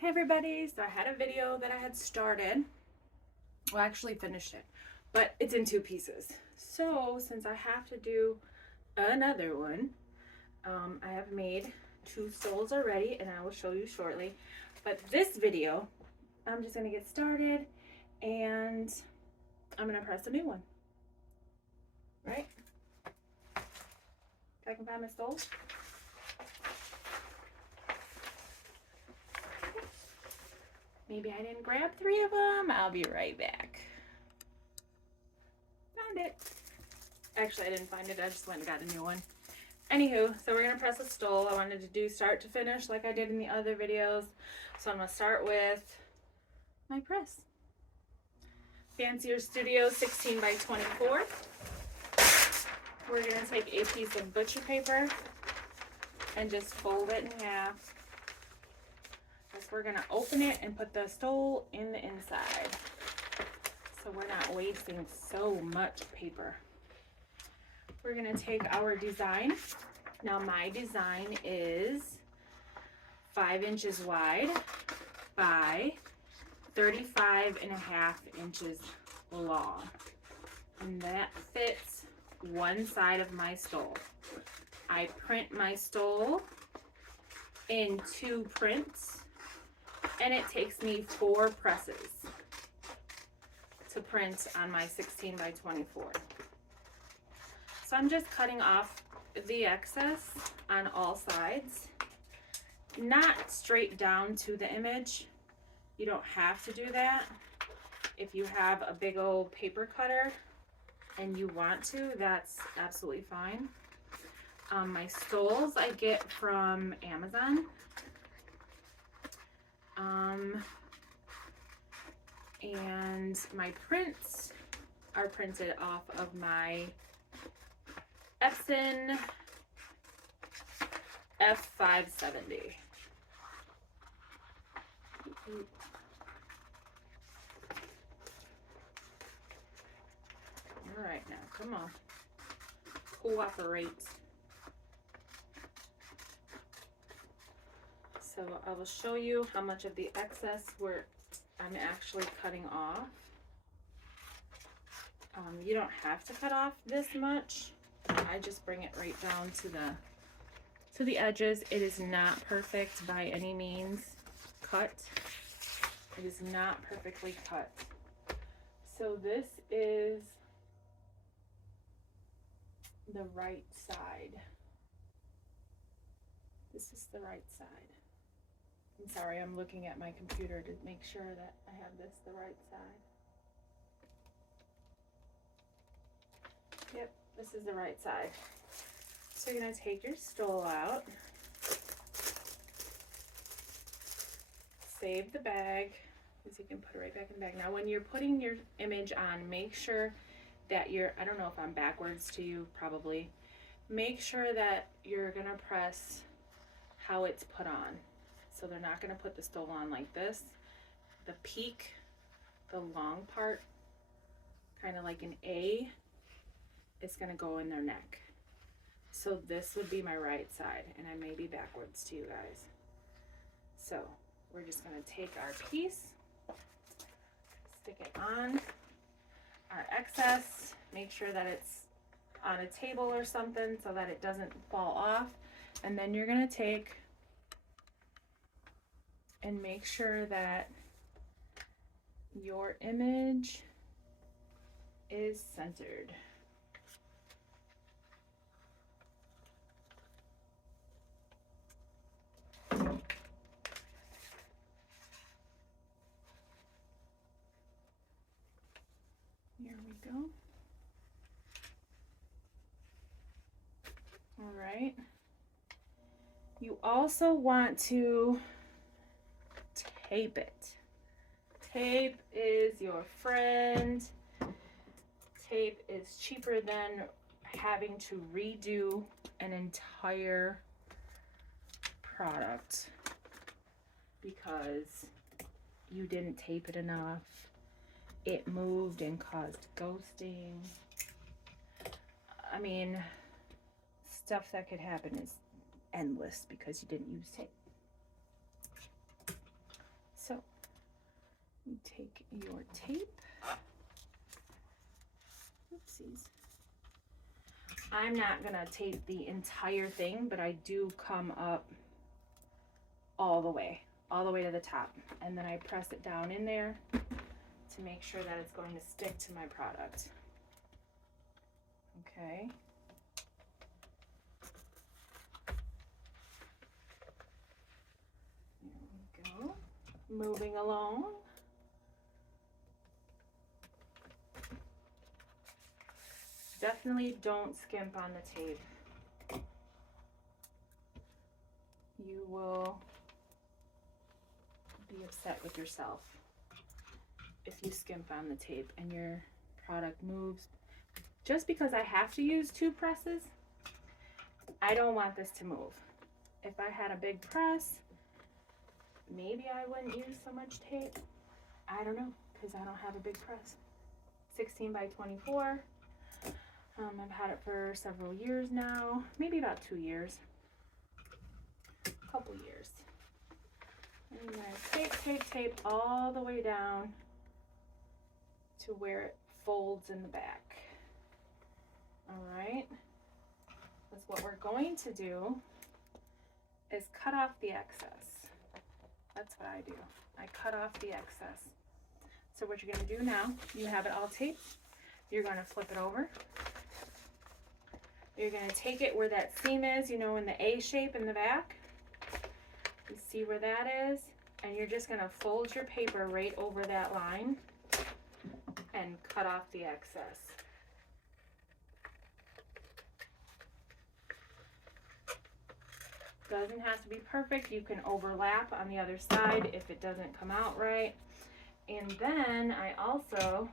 Hey everybody, so I had a video that I had started, well actually finished it, but it's in two pieces. So since I have to do another one, I have made two stoles already and I will show you shortly. But this video, I'm just gonna get started and I'm gonna press a new one, right? If I can find my stole. Maybe I didn't grab three of them. I'll be right back. Found it. Actually, I didn't find it. I just went and got a new one. Anywho, so we're going to press a stole. I wanted to do start to finish like I did in the other videos. So I'm going to start with my press. Fancier Studio 16 by 24. We're going to take a piece of butcher paper and just fold it in half. We're going to open it and put the stole in the inside, so we're not wasting so much paper. We're going to take our design. Now my design is 5 inches wide by 35.5 inches long, and that fits one side of my stole. I print my stole in 2 prints. And it takes me 4 presses to print on my 16 by 24. So I'm just cutting off the excess on all sides, not straight down to the image. You don't have to do that. If you have a big old paper cutter and you want to, that's absolutely fine. My stoles I get from Amazon. And my prints are printed off of my Epson F570. All right, now come on, cooperate. So I will show you how much of the excess I'm actually cutting off. You don't have to cut off this much. I just bring it right down to the edges. It is not perfect by any means cut. It is not perfectly cut. So this is the right side. This is the right side. I'm sorry, I'm looking at my computer to make sure that I have this the right side. Yep, this is the right side. So you're going to take your stole out, save the bag, because you can put it right back in the bag. Now when you're putting your image on, make sure that I don't know if I'm backwards to you, probably. Make sure that you're going to press how it's put on. So they're not going to put the stole on like this. The peak, the long part, kind of like an A, is going to go in their neck. So this would be my right side, and I may be backwards to you guys. So we're just going to take our piece, stick it on our excess, make sure that it's on a table or something so that it doesn't fall off, and then you're going to take and make sure that your image is centered. Here we go. All right. You also want to tape it. Tape is your friend. Tape is cheaper than having to redo an entire product because you didn't tape it enough. It moved and caused ghosting. I mean, stuff that could happen is endless because you didn't use tape. You take your tape. Oopsies. I'm not gonna tape the entire thing, but I do come up all the way to the top. And then I press it down in there to make sure that it's going to stick to my product. Okay. There we go. Moving along. Definitely don't skimp on the tape. You will be upset with yourself if you skimp on the tape and your product moves. Just because I have to use 2 presses, I don't want this to move. If I had a big press, maybe I wouldn't use so much tape. I don't know, because I don't have a big press. 16 by 24. I've had it for several years now, maybe about 2 years, a couple years. And then I tape all the way down to where it folds in the back. All right, that's what we're going to do, is cut off the excess. That's what I do. I cut off the excess. So what you're gonna do now, you have it all taped, you're gonna flip it over. You're gonna take it where that seam is, you know, in the A shape in the back. You see where that is? And you're just gonna fold your paper right over that line and cut off the excess. Doesn't have to be perfect. You can overlap on the other side if it doesn't come out right. And then I also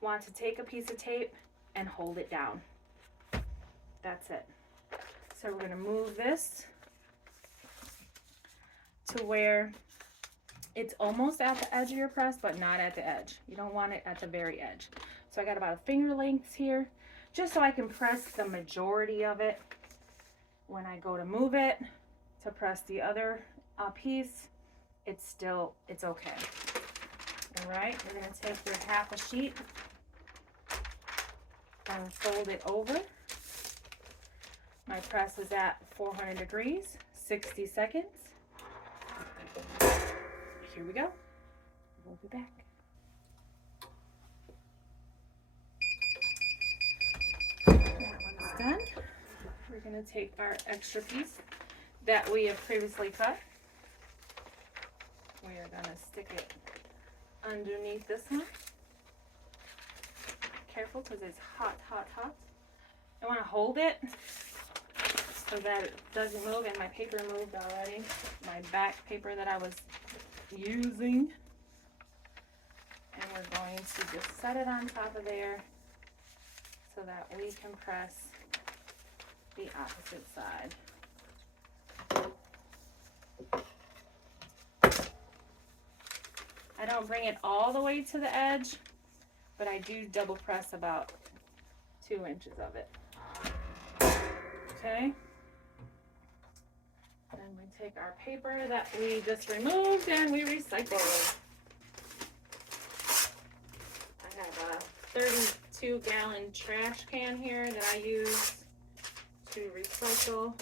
want to take a piece of tape and hold it down. That's it. So we're gonna move this to where it's almost at the edge of your press, but not at the edge. You don't want it at the very edge. So I got about a finger length here, just so I can press the majority of it. When I go to move it, to press the other piece, it's okay. All right, you're gonna take your half a sheet and fold it over. My press is at 400 degrees, 60 seconds. Here we go. We'll be back. That one's done. We're gonna take our extra piece that we have previously cut. We are gonna stick it underneath this one. Careful, because it's hot, hot, hot. I want to hold it so that it doesn't move, and my paper moved already. My back paper that I was using. And we're going to just set it on top of there so that we can press the opposite side. I don't bring it all the way to the edge, but I do double press about 2 inches of it. Okay. Then we take our paper that we just removed and we recycle. I have a 32-gallon trash can here that I use to recycle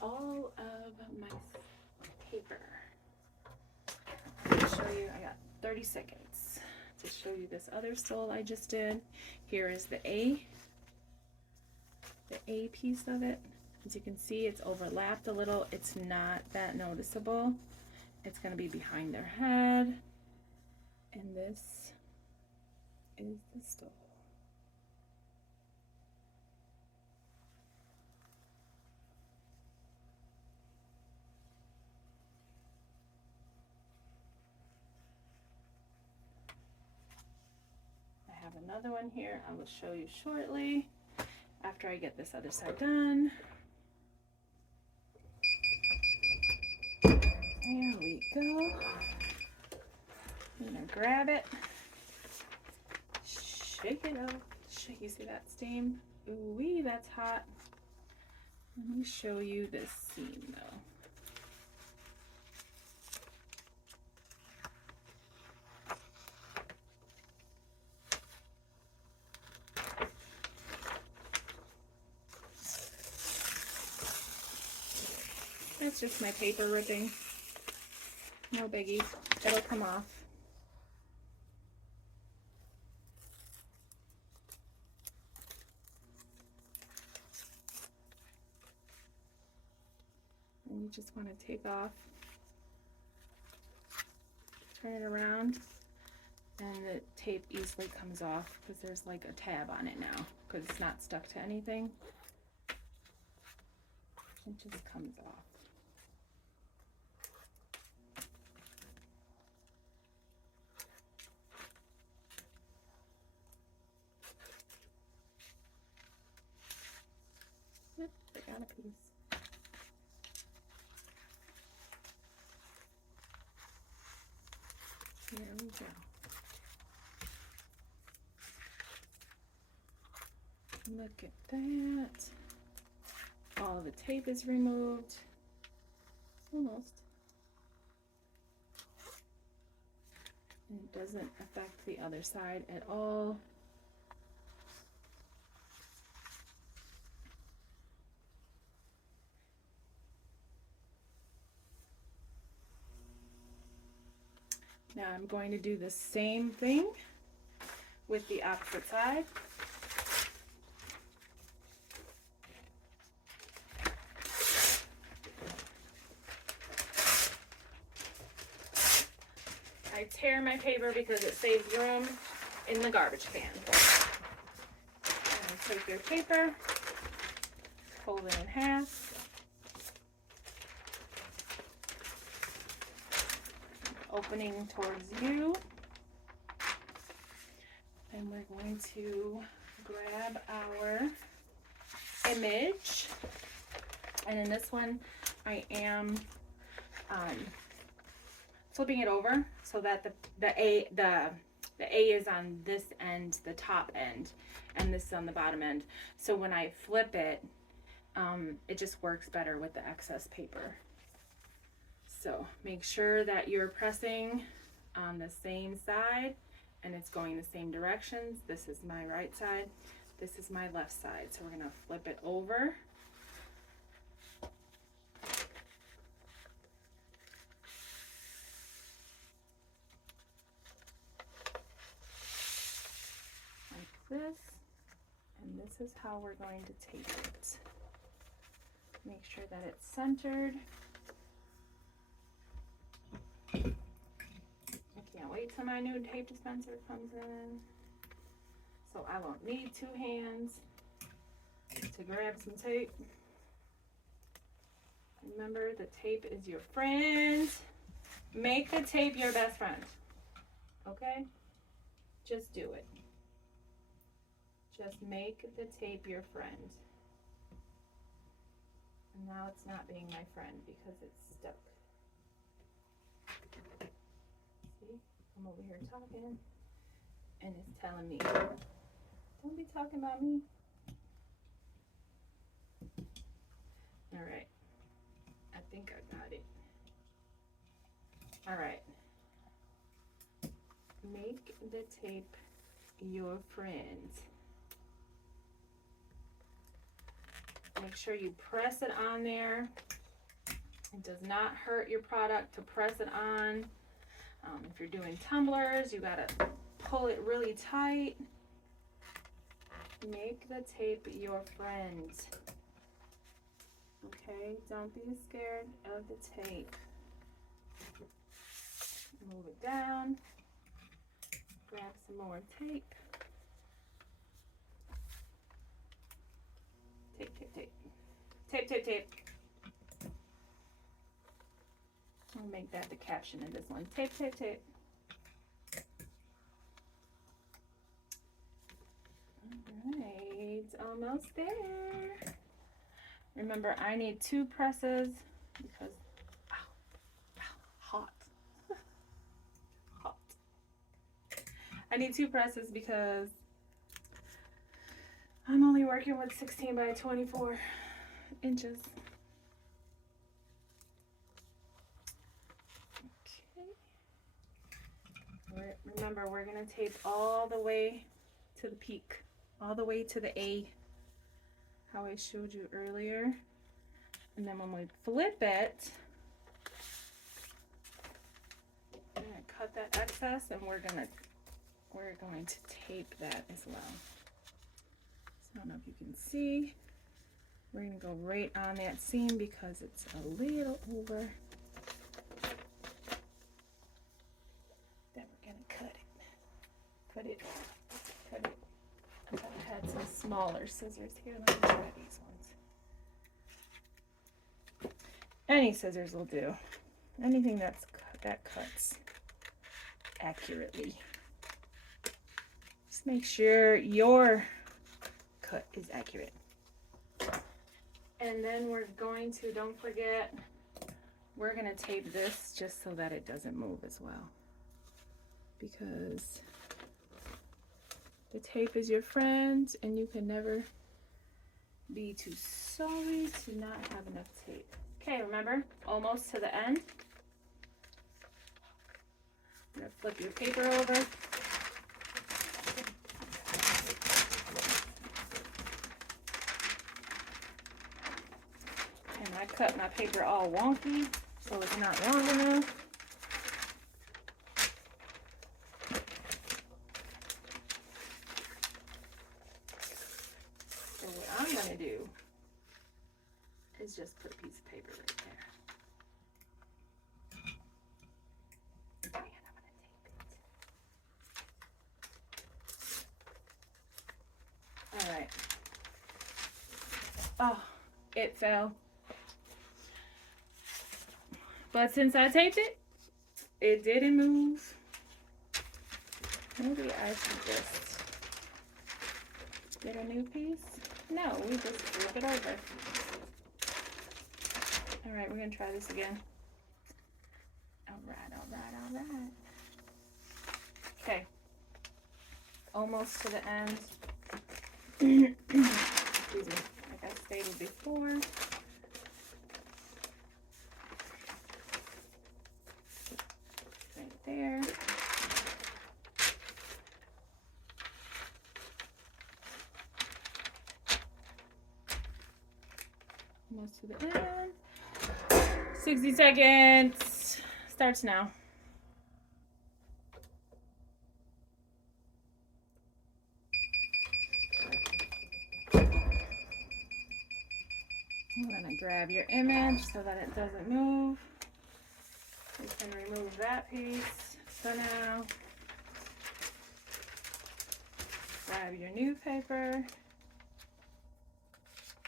all of my paper. I'll show you, I got 30 seconds to show you this other stole I just did. Here is the A piece of it. As you can see, it's overlapped a little. It's not that noticeable. It's going to be behind their head. And this is the stole. I have another one here I will show you shortly after I get this other side done. There we go. I'm gonna grab it, shake it up. You see that steam? Ooh-wee, that's hot. Let me show you this seam though. It's just my paper ripping. No biggie. It'll come off. And you just want to take off, turn it around, and the tape easily comes off because there's like a tab on it now because it's not stuck to anything. It just comes off. Yep, I got a piece. Here we go. Look at that. All of the tape is removed. Almost. And it doesn't affect the other side at all. Now I'm going to do the same thing with the opposite side. I tear my paper because it saves room in the garbage can. And take your paper, fold it in half. Opening towards you. And we're going to grab our image. And in this one, I am flipping it over so that the A is on this end, the top end, and this is on the bottom end. So when I flip it, it just works better with the excess paper. So make sure that you're pressing on the same side and it's going the same directions. This is my right side, this is my left side. So we're gonna flip it over. This, and this is how we're going to tape it. Make sure that it's centered. I can't wait till my new tape dispenser comes in, so I won't need two hands to grab some tape. Remember, the tape is your friend. Make the tape your best friend, okay? Just do it. Just make the tape your friend. And now it's not being my friend because it's stuck. See, I'm over here talking and it's telling me, don't be talking about me. All right, I think I got it. All right, make the tape your friend. Make sure you press it on there. It does not hurt your product to press it on. If you're doing tumblers, you gotta pull it really tight. Make the tape your friend. Okay, don't be scared of the tape. Move it down. Grab some more tape. Tape, tape, tape. Tape, tape, tape. I'll make that the caption in this one. Tape, tape, tape. Alright, almost there. Remember, I need 2 presses because, hot. Hot. I need 2 presses because I'm only working with 16 by 24 inches. Okay. Remember, we're going to tape all the way to the peak, all the way to the A, how I showed you earlier. And then when we flip it, we're going to cut that excess, and we're going to tape that as well. So I don't know if you can see. We're going to go right on that seam because it's a little over. Then we're going to cut it. I thought I had some smaller scissors here. Let me try these ones. Any scissors will do. Anything that cuts accurately. Just make sure your cut is accurate. And then we're going to, don't forget, we're going to tape this just so that it doesn't move as well. Because the tape is your friend and you can never be too sorry to not have enough tape. Okay, remember, almost to the end. I'm going to flip your paper over. And I cut my paper all wonky, so it's not long enough. So what I'm going to do is just put a piece of paper right there. And I'm going to tape it. All right. Oh, it fell. But since I taped it, it didn't move. Maybe I should just get a new piece. No, we just flip it over. All right, we're gonna try this again. All right. Okay, almost to the end. Excuse me, like I stated before. Right there. Almost to the end. 60 seconds. Starts now. I'm going to grab your image so that it doesn't move. You can remove that piece for now. Grab your new paper.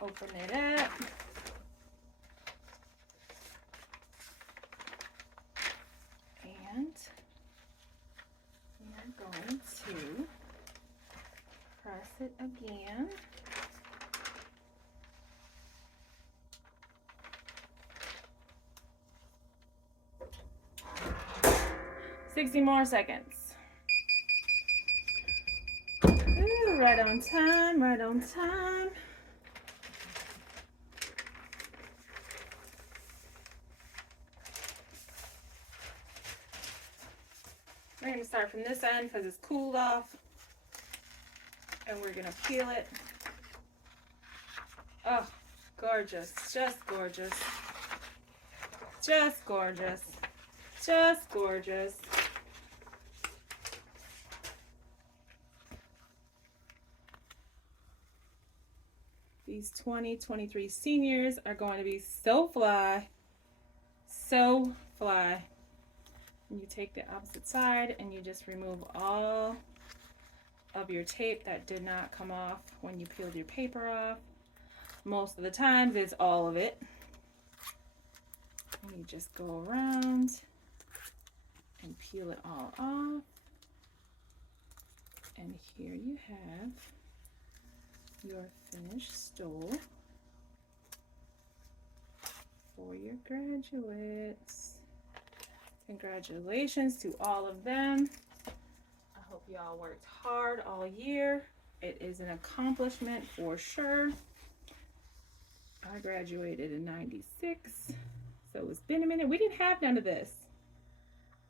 Open it up. And we are going to press it again. $60 more seconds. Ooh, right on time, right on time. We're going to start from this end because it's cooled off. And we're going to peel it. Oh, gorgeous. Just gorgeous. Just gorgeous. Just gorgeous. These 2023 seniors are going to be so fly. So fly. And you take the opposite side and you just remove all of your tape that did not come off when you peeled your paper off. Most of the times it's all of it. And you just go around and peel it all off. And here you have your finished stole for your graduates. Congratulations to all of them. I hope you all worked hard all year. It is an accomplishment for sure. I graduated in '96, so it's been a minute. We didn't have none of this.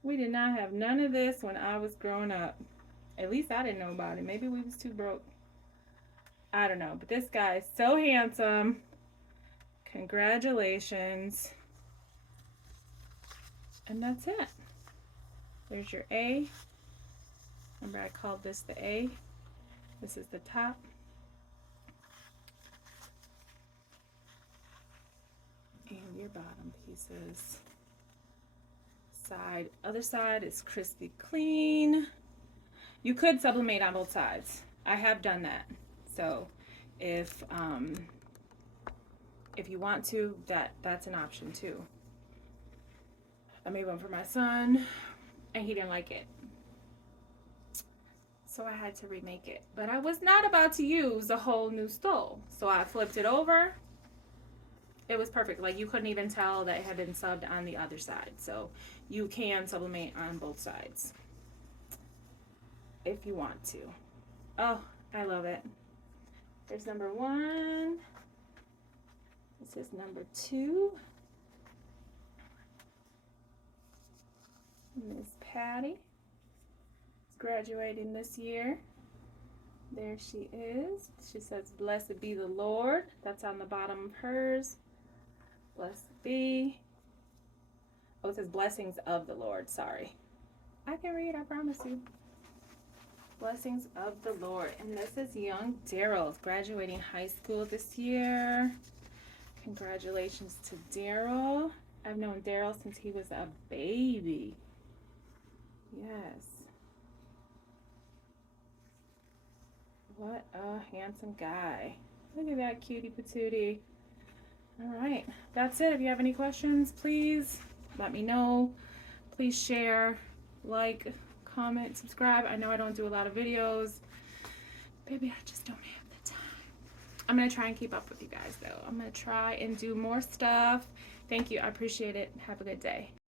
We did not have none of this when I was growing up. At least I didn't know about it. Maybe we was too broke. I don't know, but this guy is so handsome. Congratulations. And that's it. There's your A. Remember I called this the A. This is the top. And your bottom pieces. Other side is crispy clean. You could sublimate on both sides. I have done that. So if you want to, that's an option too. I made one for my son and he didn't like it. So I had to remake it. But I was not about to use a whole new stole. So I flipped it over. It was perfect. Like you couldn't even tell that it had been subbed on the other side. So you can sublimate on both sides if you want to. Oh, I love it. There's number 1. This is number 2. Miss Patty is graduating this year. There she is. She says, "Blessed be the Lord." That's on the bottom of hers. Blessed be. Oh, it says blessings of the Lord. Sorry. I can read, I promise you. Blessings of the Lord. And this is young Daryl, graduating high school this year. Congratulations to Daryl. I've known Daryl since he was a baby. Yes. What a handsome guy. Look at that cutie patootie. All right, that's it. If you have any questions, please let me know. Please share, like, comment, subscribe. I know I don't do a lot of videos. Baby, I just don't have the time. I'm going to try and keep up with you guys, though. I'm going to try and do more stuff. Thank you. I appreciate it. Have a good day.